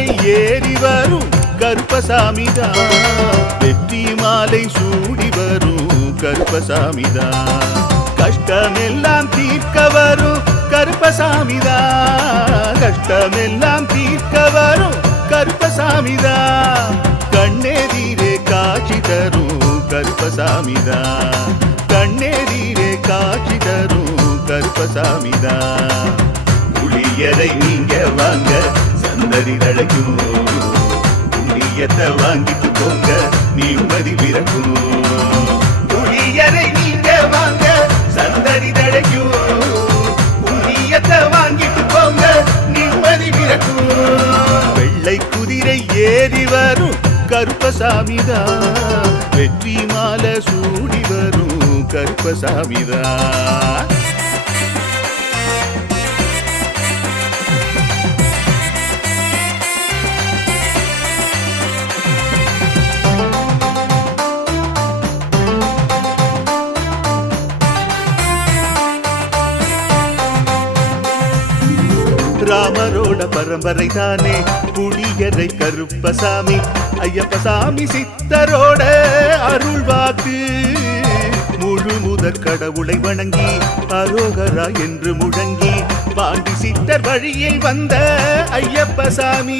குதிரை ஏறி வரும் கருப்பசாமிதான் வெற்றி மாலை சூடி வரும் கருப்பசாமிதான் கஷ்டமெல்லாம் தீர்க்க வரும் கருப்பசாமிதான் கஷ்டமெல்லாம் தீர்க்க வரும் கருப்பசாமிதான் கண்ணெதிரே காட்சி தரும் கருப்பசாமிதான் கண்ணெதிரே காட்சி தரும் கருப்பசாமிதான் புளியரை நீங்க வாங்க சந்ததி தழைக்கும் புண்ணியத்தை வாங்கிட்டு போங்க நிம்மதி பிறக்கும் புளியரை நீங்க வாங்க சந்ததி தழைக்கும் புண்ணியத்தை வாங்கிட்டு போங்க நிம்மதி பிறக்கும் வெள்ளை குதிரை ஏறி வரும் கருப்பசாமிதான் வெற்றி மாலை சூடி வரும் கருப்பசாமிதான் ராமரோட பரம்பரை தானே புளியரை கருப்பசாமி ஐயப்பசாமி சித்தரோட அருள் வாக்கு முழு முதற் கடவுளை வணங்கி அரோகரா என்று முழங்கி பாண்டி சித்தர் வழியில் வந்த ஐயப்பசாமி